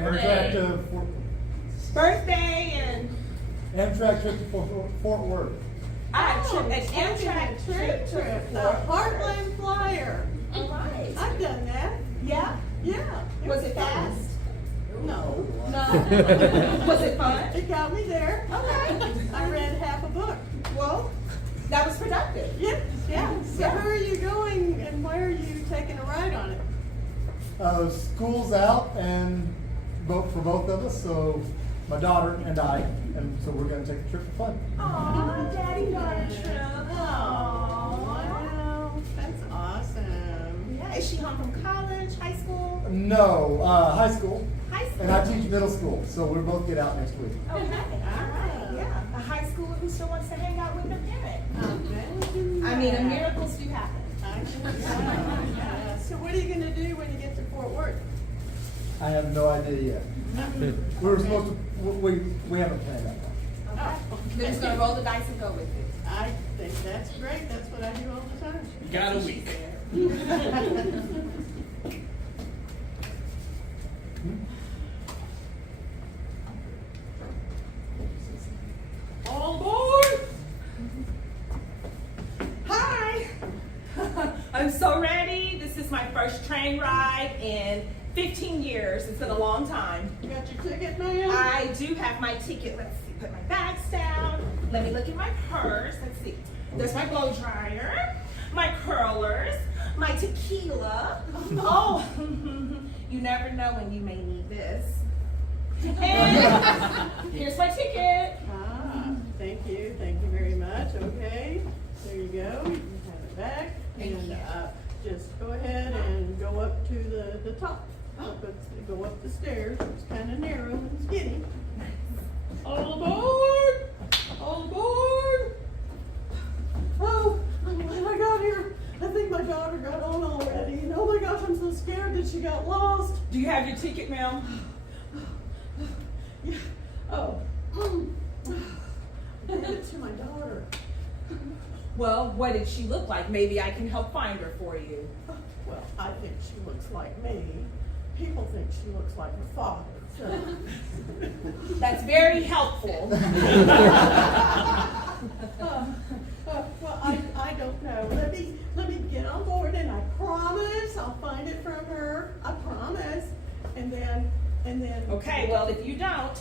Amtrak to Birthday and Amtrak trip to Fort Worth. I have an Amtrak trip. The Heartland Flyer. All right. I've done that. Yeah. Yeah. Was it fast? No. No. Was it fun? It got me there. Okay. I read half a book. Well, that was productive. Yeah. So Yeah. where are you going and where are you taking a ride on it? School's out and for both of us, so my daughter and I, and so we're going to take a trip for fun. Aw, daddy-daughter trip. Oh, wow. That's awesome. Yeah. Is she home from college, high school? No, high school, High school. and I teach middle school, so we'll both get out next week. Okay. All right. Yeah. A high schooler who still wants to hang out with their parent. I mean, miracles do happen. Yeah. So what are you going to do when you get to Fort Worth? I have no idea yet. We were supposed to, we haven't planned that one. They're just gonna roll the dice and go with it. I think that's great. That's what I do all the time. You got a week. All aboard! Hi! I'm so ready. This is my first train ride in 15 years. It's been a long time. You got your ticket, ma'am? I do have my ticket. Let's see. Put my bags down. Let me look in my purse. Let's see. There's my blow dryer, my curlers, my tequila. Oh, you never know when you may need this. And here's my ticket. Thank you. Thank you very much. Okay. There you go. You can have it back. Thank And you. just go ahead and go up to the top. Go up the stairs. It's kind of narrow and skinny. All aboard! All aboard! Oh, I'm glad I got here. I think my daughter got on already. And oh my gosh, I'm so scared that she got lost. Do you have your ticket, ma'am? Yeah. Oh. I gave it to my daughter. Well, what did she look like? Maybe I can help find her for you. Well, I think she looks like me. People think she looks like her father. So. That's very helpful. Well, I don't know. Let me get on board, and I promise I'll find it from her. I promise. And then. Okay, well, if you don't,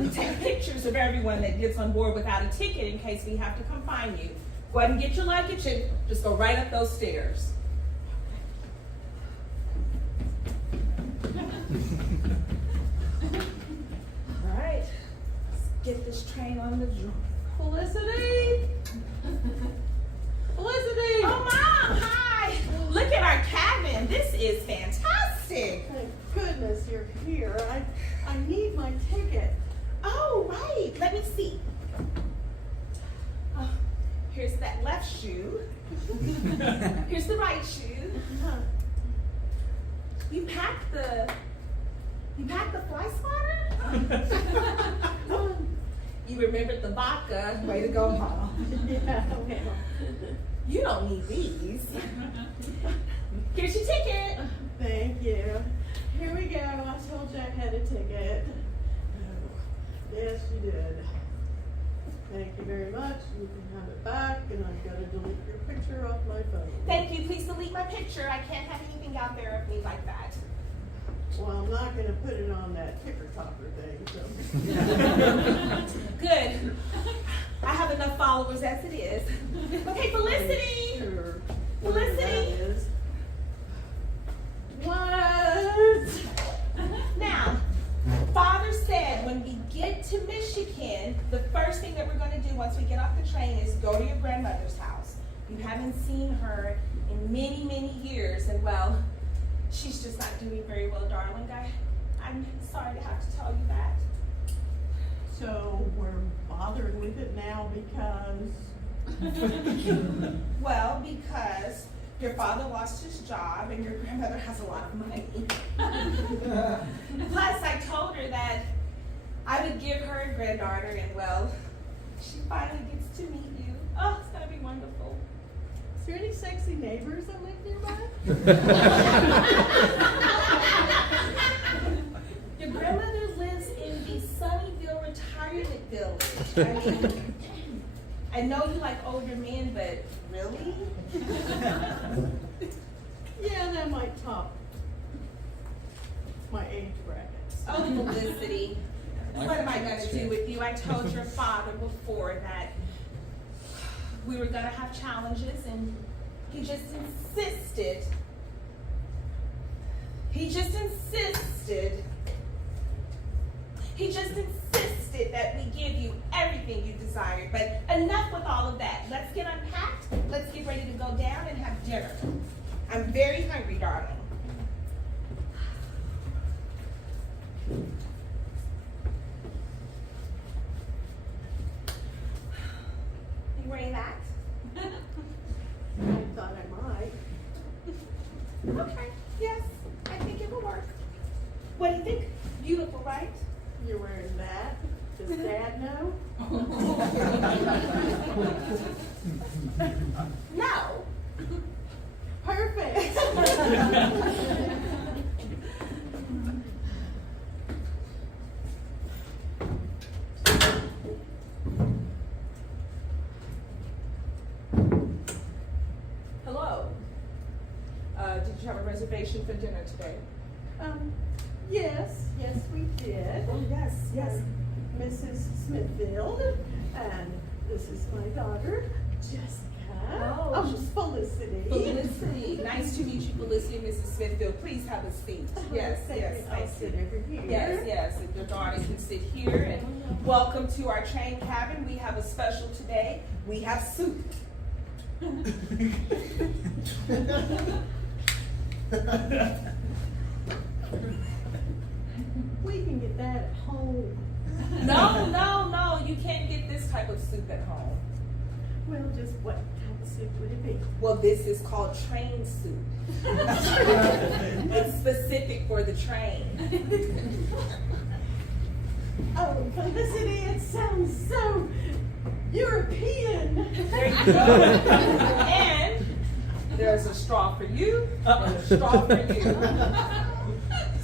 we take pictures of everyone that gets on board without a ticket in case we have to come find you. Go ahead and get your luggage and just go right up those stairs. All right, let's get this train on the joint. Felicity. Felicity. Oh, Mom, hi. Look at our cabin. This is fantastic. Thank goodness you're here. I need my ticket. Oh, right. Let me see. Oh, here's that left shoe. Here's the right shoe. You packed the fly swatter? You remembered the vodka. Way to go, Mom. Yeah, well. You don't need these. Here's your ticket. Thank you. Here we go. I told you I had a ticket. Oh, yes, you did. Thank you very much. You can have it back, and I've got to delete your picture off my phone. Thank you. Please delete my picture. I can't have anything out there of me like that. Well, I'm not going to put it on that ticker topper thing, so. Good. I have enough followers as it is. Okay, Felicity. Sure. Felicity. That is. What? Now, Father said when we get to Michigan, the first thing that we're going to do once we get off the train is go to your grandmother's house. You haven't seen her in many, many years, and well, she's just not doing very well, darling. I'm sorry to have to tell you that. So we're bothered with it now because. Well, because your father lost his job and your grandmother has a lot of money. Plus, I told her that I would give her a granddaughter, and well, she finally gets to meet you. Oh, it's gonna be wonderful. Is there any sexy neighbors that live nearby? I mean, I know you like older men, but really? Yeah, that might top my age brackets. Oh, Felicity, what am I gonna do with you? I told your father before that we were gonna have challenges, and he just insisted. He just insisted that we give you everything you desired. But enough with all of that. Let's get unpacked. Let's get ready to go down and have dinner. I'm very hungry, darling. You wearing that? I thought I might. Okay, yes, I think it will work. What do you think? Beautiful, right? You're wearing that? Does Dad know? No. Perfect. Hello. Did you have a reservation for dinner today? Yes, we did. Oh, yes. Mrs. Smithfield, and this is my daughter, Jessica. Oh. Felicity. Felicity. Nice to meet you, Felicity and Mrs. Smithfield. Please have a seat. Yes, I'll thank sit you. over here. Yes. And your daughter can sit here. And welcome to our train cabin. We have a special today. We have soup. We can get that at home. No. You can't get this type of soup at home. Well, just what type of soup would it be? Well, this is called train soup. It's specific for the train. Oh, Felicity, it sounds so European. There you go. And there's a straw for you and a straw for you.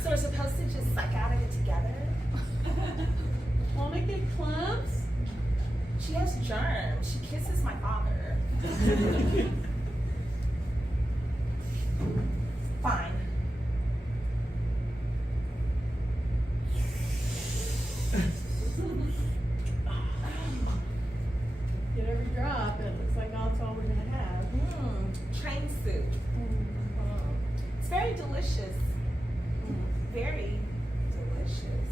So we're supposed to just suck out of it together? Wanna get clumps? She has germs. She kisses my father. Fine. Get every drop. It looks like that's all we're gonna have. Train soup. It's very delicious. Very delicious.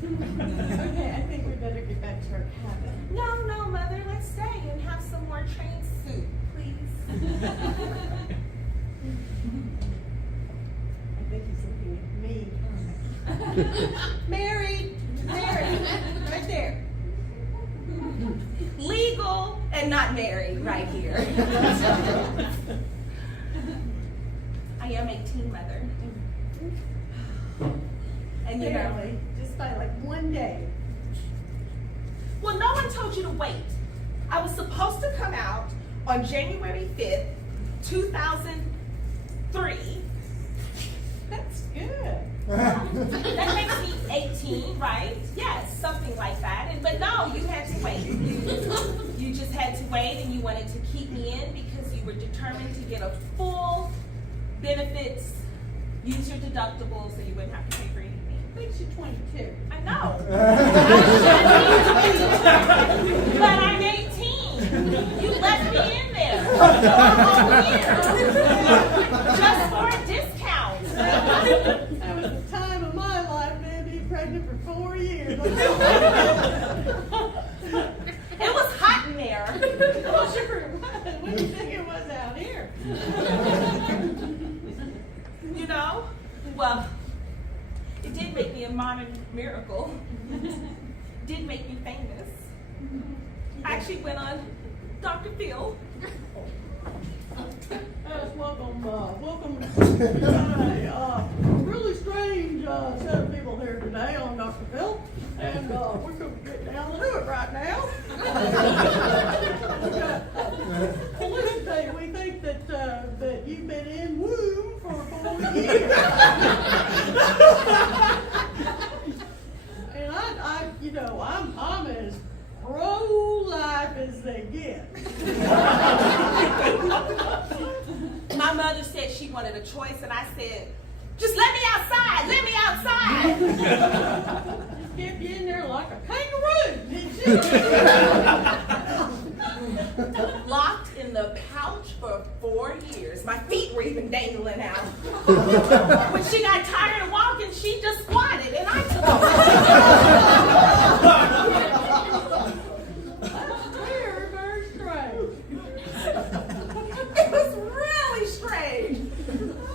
Okay, I think we better get back to our cabin. No, Mother, let's stay and have some more train soup, please. I think he's looking at me. Mary, right there. Legal and not married right here. I am 18, Mother. And you know, Barely, just by like one day. well, no one told you to wait. I was supposed to come out on January 5th, 2003. That's good. That makes me 18, right? Yes, something like that. But no, you had to wait. You just had to wait, and you wanted to keep me in because you were determined to get a full benefits, use your deductibles, so you wouldn't have to pay for anything. Makes you 22. I know. But I'm 18. You left me in there for a whole year. Just for a discount. That was the time of my life, man, being pregnant for 4 years. It was hot in there. Well, sure it was. What do you think it was out here? You know? Well, it did make me a modern miracle. Did make me famous. I actually went on Dr. Phil. Welcome. Really strange set of people here today on Dr. Phil, and we're going to get down to it right now. Well, listen, Dave, we think that you've been in womb for 4 years. And I'm mother said she wanted a choice, and I said, just let me outside, let me outside. Just kept you in there like a kangaroo, didn't you? Locked in the pouch for 4 years. My feet were even dangling out. When she got tired of walking, she just squatted, and I took That's very, very strange. It was really strange.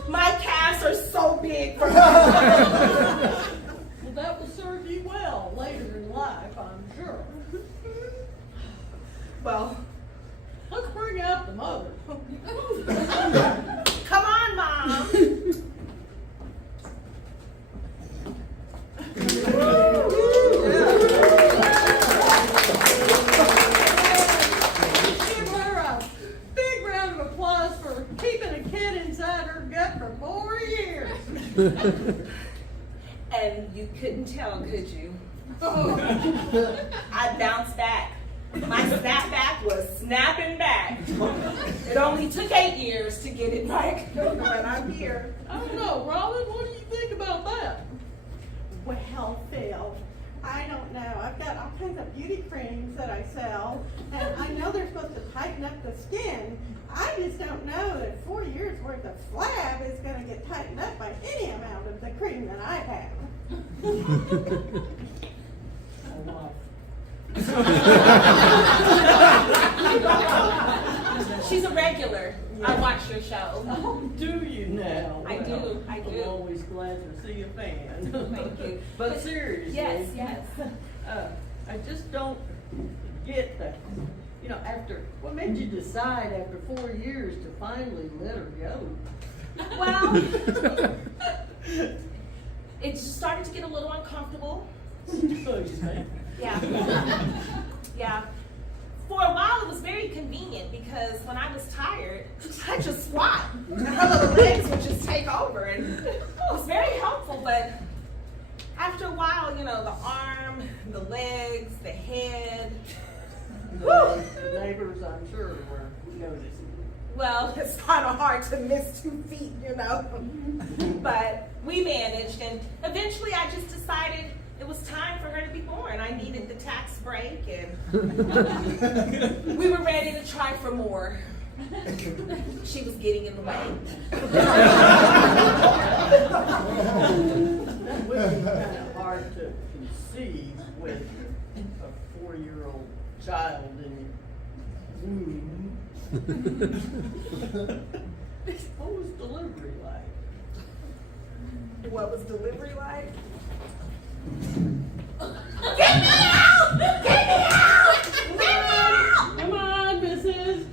My calves are so big for her. Well, that will serve you well later in life, I'm sure. Well, Let's bring out the mother. come on, Mom. Give her a big round of applause for keeping a kid inside her gut for 4 years. And you couldn't tell, could you? Oh, I bounced back. My snapback was snapping back. It only took 8 years to get it back, but I'm here. I don't know, Robin, what do you think about that? Well, Phil, I don't know. I've got all kinds of beauty creams that I sell, and I know they're supposed to tighten up the skin. I just don't know that 4 years worth of flab is going to get tightened up by any amount of the cream that I have. She's a regular. I watch your show. Oh, do you now? I do, I do. I'm always glad to see a fan. Thank you. But seriously. Yes, yes. I just don't get that. You know, what made you decide after 4 years to finally let her go? Well, it just started to get a little uncomfortable. So you think? Yeah. Yeah. For a while, it was very convenient because when I was tired, I just squat. And her little legs would just take over. And it was very helpful, but after a while, you know, the arm, the legs, the head. The neighbors, I'm sure, were noticing. Well, it's kind of hard to miss 2 feet, you know. But we managed, and eventually I just decided it was time for her to be born. I needed the tax break, and we were ready to try for more. She was getting in the way. That would be kind of hard to conceive with a 4-year-old child in your womb. What was delivery like? What was delivery like? Get me out! Get me out! Get me out! Come on, Mrs.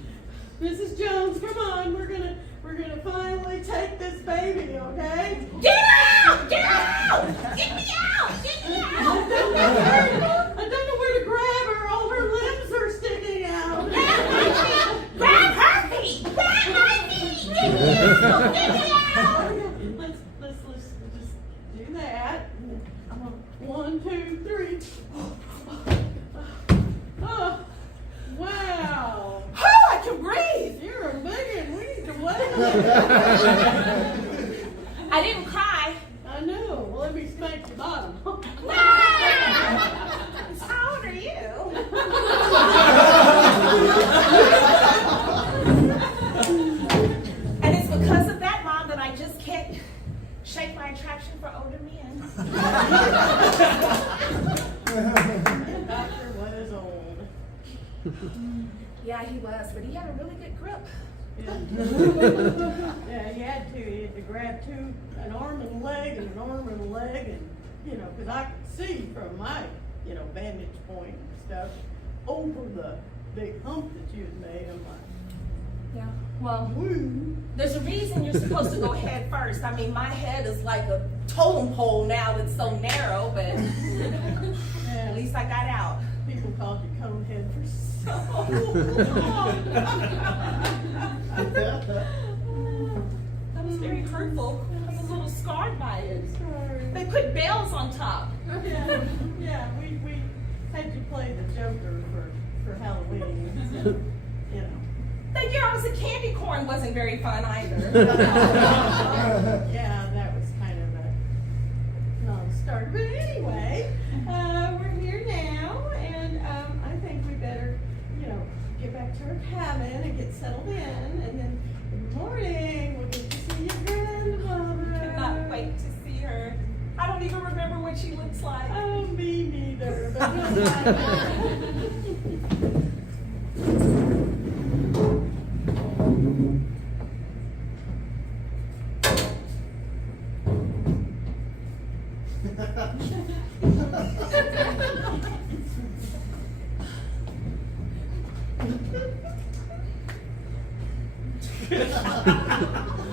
Jones, come on. We're gonna finally take this baby, okay? Get out! Get out! Get me out! Get me I out! don't know where to grab her. All her limbs are sticking out. Grab her feet! Grab my feet! Get me out! Get me out! Let's just do that. 1, 2, 3. Oh, wow. Oh, I can breathe! You're a big one. We need to wait. I didn't cry. I know. Well, let me smack your bottom. How old are you? And it's because of that, Mom, that I just can't shake my attraction for older men. The doctor was old. Yeah, he was, but he had a really good grip. Yeah, he had to. He had to grab an arm and a leg and an arm and a leg, and because I could see from my vantage point and stuff over the big hump that you had made. I'm like, Yeah. Well, woo. there's a reason you're supposed to go head first. I mean, my head is like a totem pole now. It's so narrow, but at least I got out. People called you conehead for so That was very hurtful. I was a little scarred by it. They put bells on top. Yeah, we had you play the Joker for Halloween. So, That year I was a candy corn wasn't very fun either. Yeah, that was kind of a non-starter. But anyway, we're here now, and I think we better, get back to our cabin and get settled in, and then in the morning we'll get to see your grandmother. I cannot wait to see her. I don't even remember what she looks like. Oh, me neither. But we'll find out.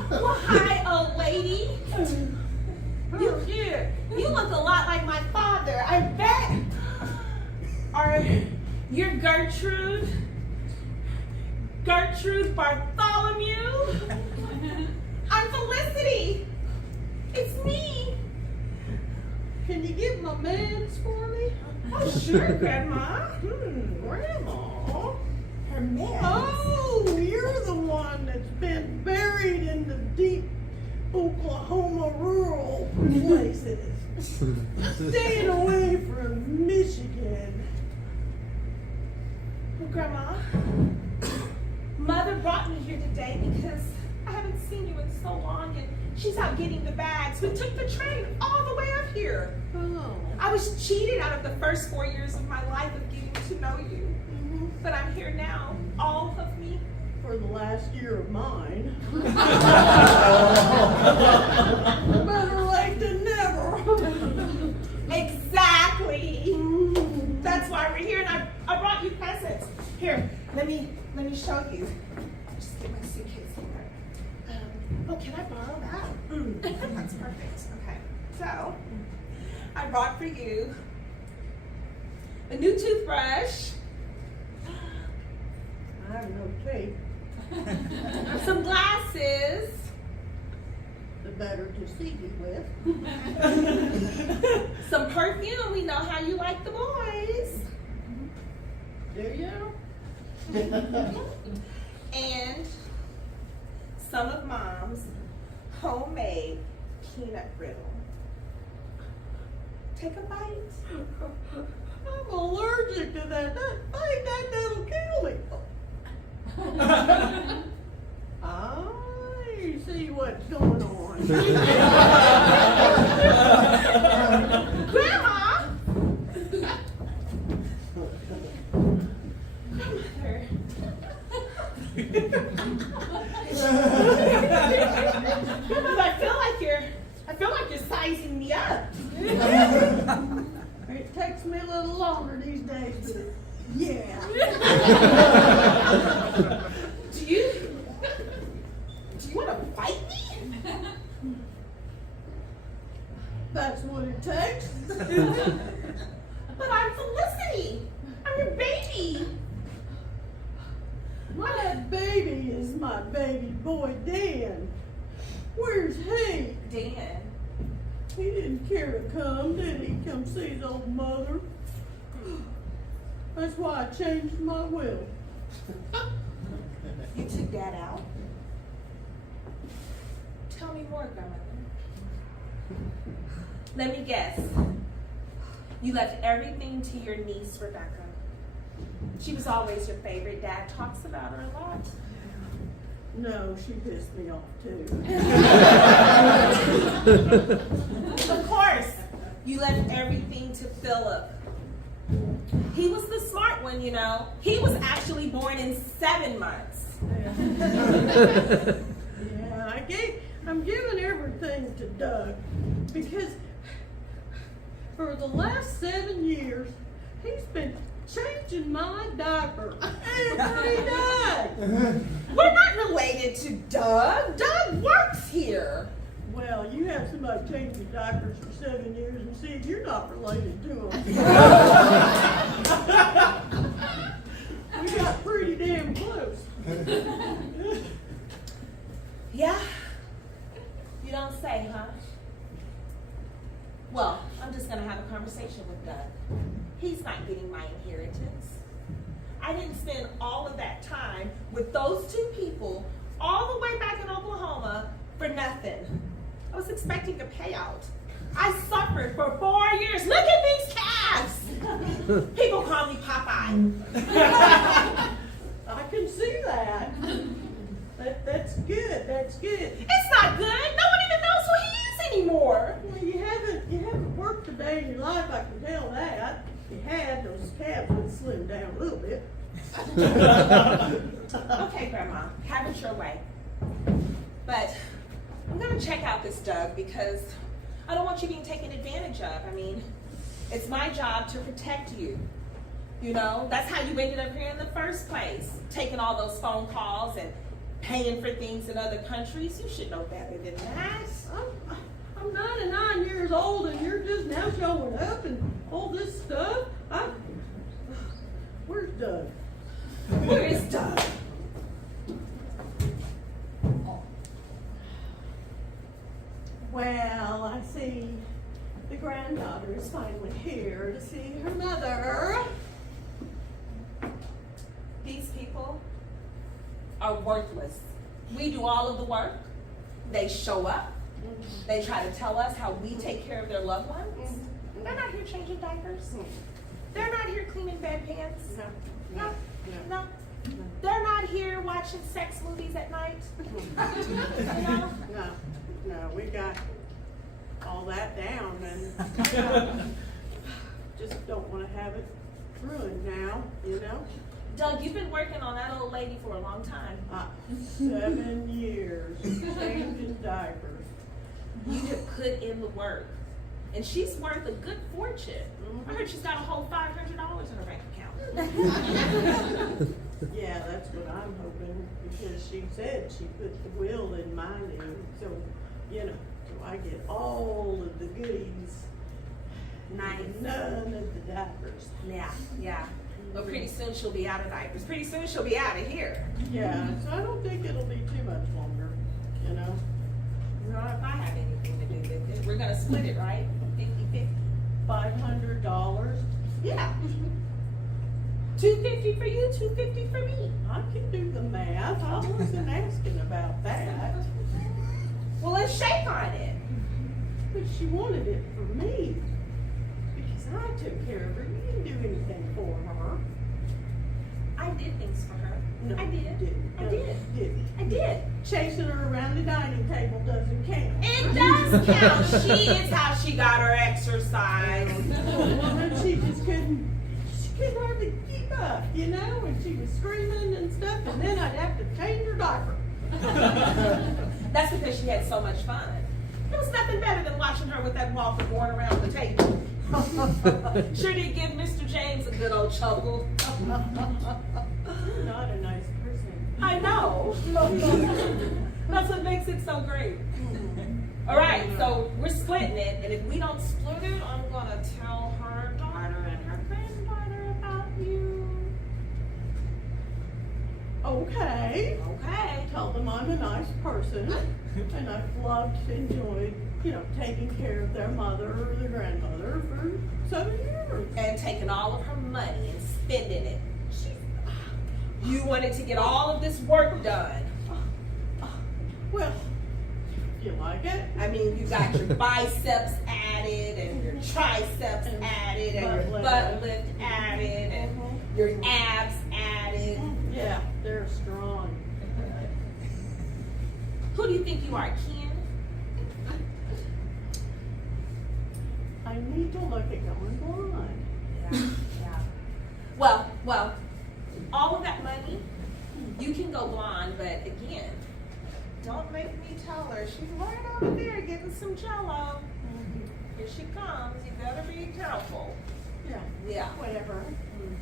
Well, hi, old lady. You look a lot like my father, I bet. You're Gertrude Bartholomew? I'm Felicity. It's me. Can you get my meds for me? Oh, sure, Grandma. Grandma. Her meds. Oh, you're the one that's been buried in the deep Oklahoma rural places. Staying away from Michigan. Well, Grandma, Mother brought me here today because I haven't seen you in so long and she's out getting the bags. We took the train all the way up here. Oh. I was cheated out of the first 4 years of my life of getting to know you. Mhm. But I'm here now, all of me. For the last year of mine. Better late than never. Exactly. That's why we're here, and I brought you presents. Here, let me show you. Just get my suitcase here. Oh, can I borrow that? That's perfect. Okay. So, I brought for you a new toothbrush, I have no tape. some glasses, The better to see you with. some perfume. We know how you like the boys. Do you? And some of Mom's homemade peanut brittle. Take a bite. I'm allergic to that. That'll kill me. I see what's going on. Grandma! Grandmother. Grandmother, I feel like you're sizing me up. It takes me a little longer these days, but yeah. Do you want to fight me? That's what it takes. But I'm Felicity. I'm your baby. That baby is my baby boy, Dan. Where's he? Dan. He didn't care to come, did he? Come see his old mother. That's why I changed my will. You took Dad out? Tell me more, Grandmother. Let me guess. You left everything to your niece, Rebecca. She was always your favorite. Dad talks about her a lot. No, she pissed me off too. Of course, you left everything to Philip. He was the smart one, you know. He was actually born in 7 months. Yeah, I'm giving everything to Doug because for the last 7 years, he's been changing my diaper every day. We're not related to Doug. Doug works here. Well, you have somebody change your diapers for 7 years and see if you're not related to him. We got pretty damn close. Yeah? You don't say, huh? Well, I'm just gonna have a conversation with Doug. He's not getting my inheritance. I I didn't spend all of that time with those two people all the way back in Oklahoma for nothing. I was expecting a payout. I suffered for 4 years. Look at these calves. People call me Popeye. I can see that. That's good, that's good. It's not good. No one even knows who he is anymore. Well, you haven't worked a day in your life, I can tell that. If you had, those calves would slim down a little bit. Okay, Grandma, have it your way. But I'm gonna check out this Doug because I don't want you being taken advantage of. I mean, it's my job to protect you. You know, that's how you ended up here in the first place. Taking all those phone calls and paying for things in other countries. You should know better than that. I'm 99 years old and you're just now showing up and all this stuff. Where's Doug? Where is Doug? Well, I see the granddaughter is finally here to see her mother. These people are worthless. We do all of the work. They show up. They try to tell us how we take care of their loved ones. They're not here changing diapers. They're not here cleaning bedpans. No. They're not here watching sex movies at night. No. No, we got all that down and just don't want to have it ruined now, you know? Doug, you've been working on that old lady for a long time. 7 years changing diapers. You have put in the work. And she's worth a good fortune. I heard she's got a whole $500 in her bank account. Yeah, that's what I'm hoping, because she said she put the will in my name, so, you know, so I get all of the goodies. Nice. None of the diapers. Yeah. Well, pretty soon she'll be out of diapers. Pretty soon she'll be out of here. Yeah, so I don't think it'll be too much longer, you know? Not if I have anything to do with it. We're gonna split it, right? 50-50. $500. Yeah. $250 for you, $250 for me. I can do the math. I wasn't asking about that. Well, let's shake on it. But she wanted it for me. Because I took care of her. You didn't do anything for her. I did things for her. No, I you did. didn't. I No, did. you didn't. I did. Chasing her around the dining table doesn't count. It does count. She is how she got her exercise. Well, she just couldn't hardly keep up, you know, and she was screaming and stuff, and then I'd have to change her diaper. That's because she had so much fun. There was nothing better than watching her with that waffle going around the table. Sure did give Mr. James a good old chuckle. You're not a nice person. I know. That's what makes it so great. All right, so we're splitting it, and if we don't split it, I'm gonna tell her daughter and her granddaughter about you. Okay. Okay. Tell them I'm a nice person, and I've loved, enjoyed, you know, taking care of their mother or their grandmother for 7 years. And taking all of her money and spending it. You wanted to get all of this work done. Well, if you like it. I mean, you got your biceps added and your triceps added and your butt lift added and your abs added. Yeah, they're strong. Who do you think you are, Ken? I need to look at going blind. Yeah. Well, all of that money, you can go blonde, but again, don't make me tell her. She's right over there getting some Jell-O. Here she comes. You better be careful. Yeah. Whatever.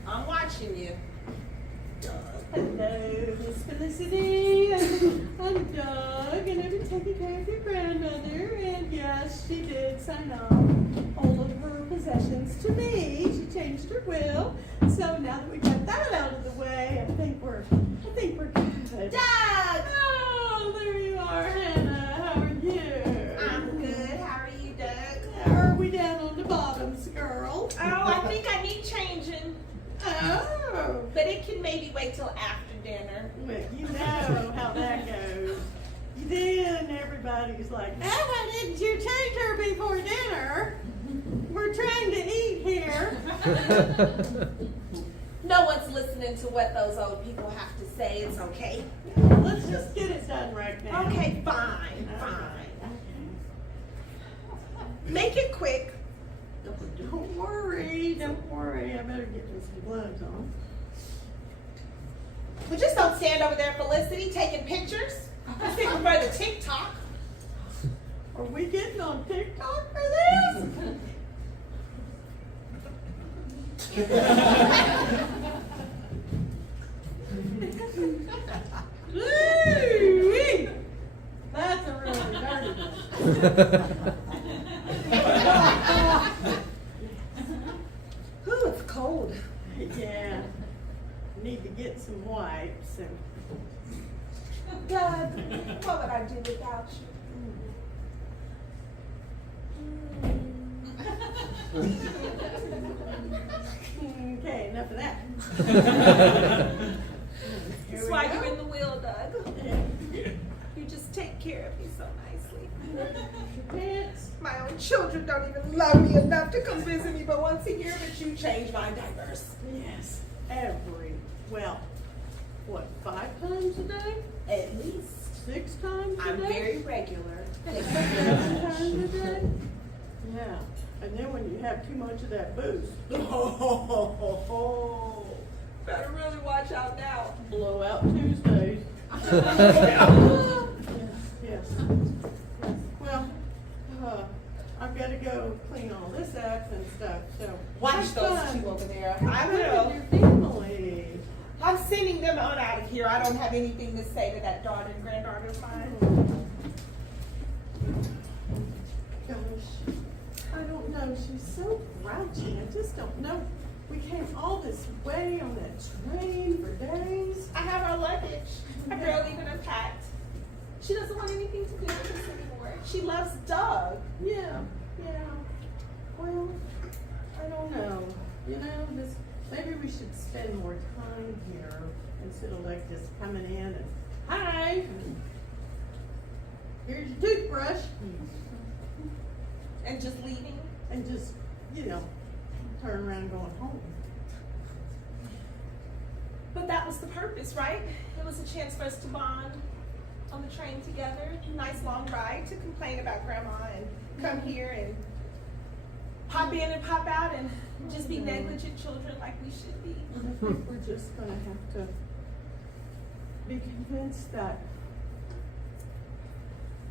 I'm watching you. Hello, Miss Felicity. I'm Doug, and I've been taking care of your grandmother. And yes, she did sign off all of her possessions to me. She changed her will. So now that we got that out of the way, I think we're good. Doug! Oh, there you are, Hannah. How are you? I'm good. How are you, Doug? Are we down on the bottoms, girl? Oh, I think I need changing. Oh. But it can No one's listening to what those old people have to say. It's okay. Let's just get it done right now. Okay, fine, fine. Make it quick. Don't worry, don't worry. I better get me some gloves on. But just don't stand over there, Felicity, taking pictures. I think we're the TikTok. Are we getting on TikTok for this? Woo-wee. That's a really dirty one. Ooh, it's cold. Yeah. Need to get some wipes and. God, what would I do without you? Okay, enough of that. That's why you're in the wheel, Doug. You just take care of me so nicely. Pants. My own children don't even love me enough to come visit me but once a year, but you change my diapers. Yes. Well, what, 5 times a day? At least. 6 times a day? I'm very regular. 7 times a day? Yeah. And then when you have too much of that booze, Better really watch out now. blowout Tuesdays. Yes, yes. Well, I've got to go clean all this up and stuff, so. Watch have those fun. two over there. Have I fun with will. your family. I'm sending them on out of here. I don't have anything to say to that daughter and granddaughter of mine. Gosh, I don't know. She's so grouchy. I just don't know. We came all this way on that train for days. I have her luggage. I barely even unpacked. She doesn't want anything to do with this anymore. She loves Doug. Yeah. Well, I don't know. You know, maybe we should spend more time here instead of like just coming in and, hi, here's your toothbrush, And just leaving. and just, turn around and going home. But that was the purpose, right? It was a chance for us to bond on the train together. Nice long ride to complain about grandma and come here and pop in and pop out and just be negligent children like we should be. And I think we're just gonna have to be convinced that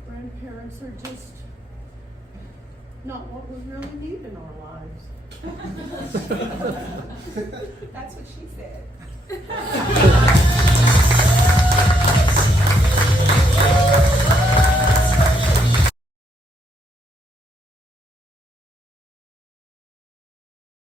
grandparents are just not what we really need in our lives. That's what she said.